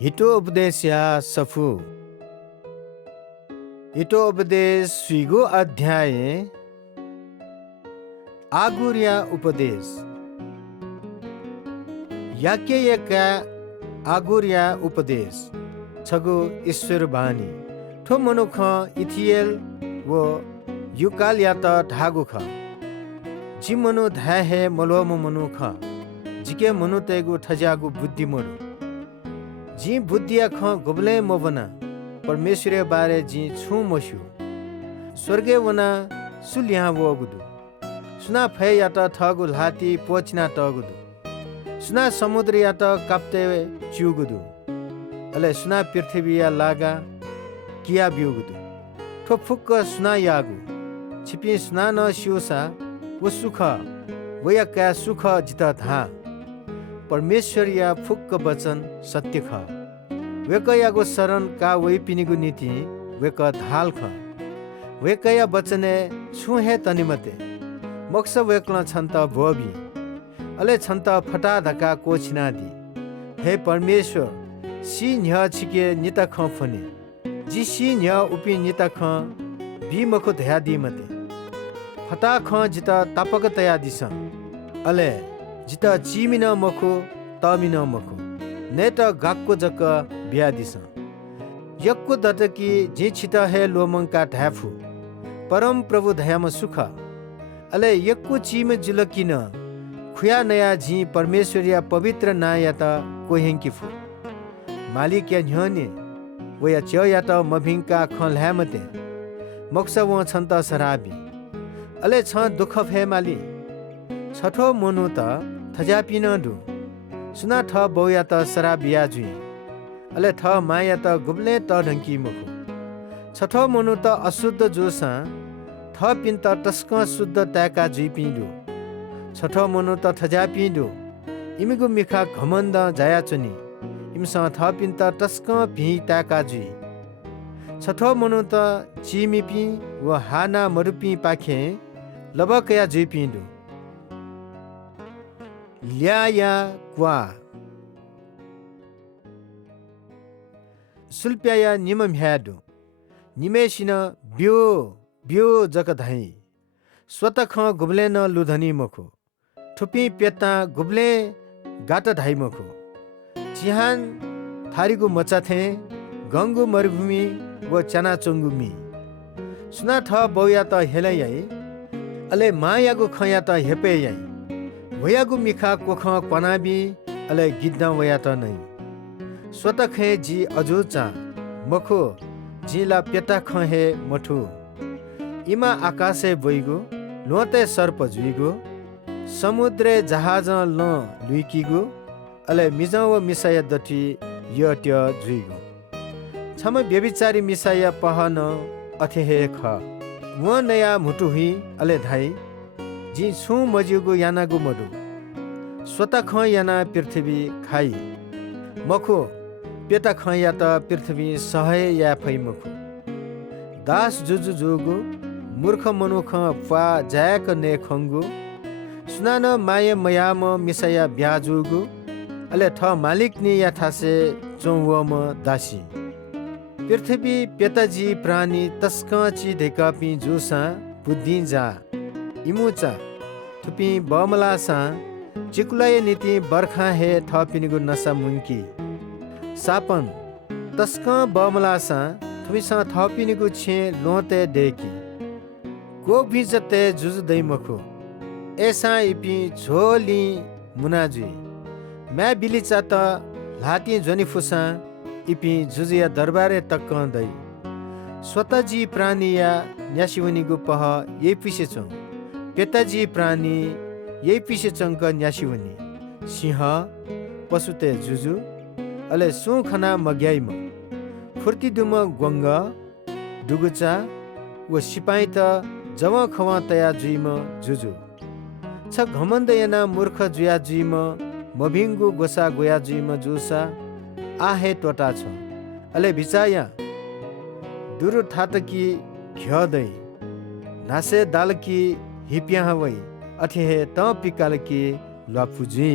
हितोपदेश सफु हितोपदेश स्विगो अध्याय आगुर्या उपदेश याक्यका आगुर्या उपदेश छगो ईश्वर बानी ठो मनुख इथियल वो युकाल या त ढागु ख जी मनु धाय है मलोम मनु ख जिके मनु तेगु ठजागु बुद्धि मरु जी बुद्धिया ख गुबले मोबना परमेश्वर बारे जी छु मसु स्वर्गे वना सुल्या वो गुदु सुना फे या त ठगु लाती पोचना तगुदु सुना समुद्र या त काप्ते च्युगुदु अले सुना पृथ्वी या लागा किया बिउगुदु ठो फुक्क सुना यागु छिपी सुना न शिवसा वो सुख वया का सुख जित धा परमेश्वर या फुक्क वचन सत्य ख वेकयागो शरण का वही पिनिगु नीति वेक धाल ख वेकया वचने छुहे तनिमते मोक्ष वेक्ल छन्त भोबी अले छन्त फटा धका कोछिना दी हे परमेश्वर सी न्य छिके नित ख फने जी सी न्य उपि नित ख बी मखो धया दी मते फटा ख जित तापक तया दिस अले जित चिमिन मखो तमिन मखो नेट गाक्को जक बिया दिस यक्को दटकी जी छित हे लोमंका ढाफु परम प्रभु धयाम सुख अले यक्को चिम जुलकिन खुया नया जी परमेश्वरिया पवित्र नाया त कोहेंकी फु मालिक या न्यने वया च या त मभिंका खलहामते मोक्ष व छन्त सराबी अले छ दुख फे माली छठो मनु त थजापिन दु सुना ठ बौया त सराबिया जुई अले थ माया त गुब्ले त ढंकी मखु छठो मनु त अशुद्ध जोसा थ पिन त टस्क शुद्ध ताका जुई पिंदु छठो मनु त थजा पिंदु इमिगु मिखा घमण्ड जाया चुनी इमसा थ पिन त टस्क भि ताका जुई छठो मनु त चिमी पि व हाना मरुपि पाखे लबकया जुई पिंदु ल्याया क्वा सुल्प्याया निमम ह्यादु निमेशिन ब्यो ब्यो जक धाई स्वतख गुब्ले न लुधनी मखो थुपी पेता गुब्ले गाटा धाई मखो चिहान थारीगु मचा थे गंगु मरुभूमि व चना चंगुमी सुना थ बौया त हेलाई अले मायागु खया त हेपे याई वयागु मिखा कोख पनाबी अले गिद्दा वया त नै स्वतखे जी अजुचा मखो जिला पेटा खहे मठु इमा आकाशे बइगो लोते सर्प जुइगो समुद्रे जहाज ल लुइकिगो अले मिजा व मिसाया दटी यट्य जुइगो छम व्यभिचारी मिसाया पहन अथेहे ख व नया मुटु हुई अले धाई जी छु मजिगो यानागु मडु स्वता ख याना पृथ्वी खाई मखो पेटा ख या त पृथ्वी सहाय या फै मखो दास जुजु जोगु मूर्ख मनुख पा जायक ने खंगु सुनान माये मयाम मिसाया ब्याजुगु अले ठ मालिक नि याथासे चौवम दासी पृथ्वी पेताजी प्राणी तस्कची धेकापी जुसा बुद्धि जा इमुचा थुपी बमलासा चिकुलाय नीति बर्खा हे थपिनिगु नसा मुंकी सापन तस्क बमलासा थुमिसा थपिनिगु छे लोते देकी को भी जते जुजु दै मखो ऐसा इपि झोली मुनाजुई मैं बिलिचा त लाती जनी फुसा इपि जुजिया दरबारे तक्क दै स्वतजी प्राणीया न्यासिवनिगु पह ये पिसे छौ पेताजी प्राणी यही पिसे चंक न्यासिवनी सिंह पशुते जुजु अले सु खना मग्याइम फुर्ती दुम ग्वंग दुगुचा व सिपाही त जव खवा तया जुइम जुजु छ घमण्ड याना मूर्ख जुया जुइम मभिंगु गोसा गोया जुइम जुसा आहे टोटा छ अले बिचाया दुरु थातकी घ्यदै नासे दालकी हिप्या हवै अथे त पिकालकी लफुजी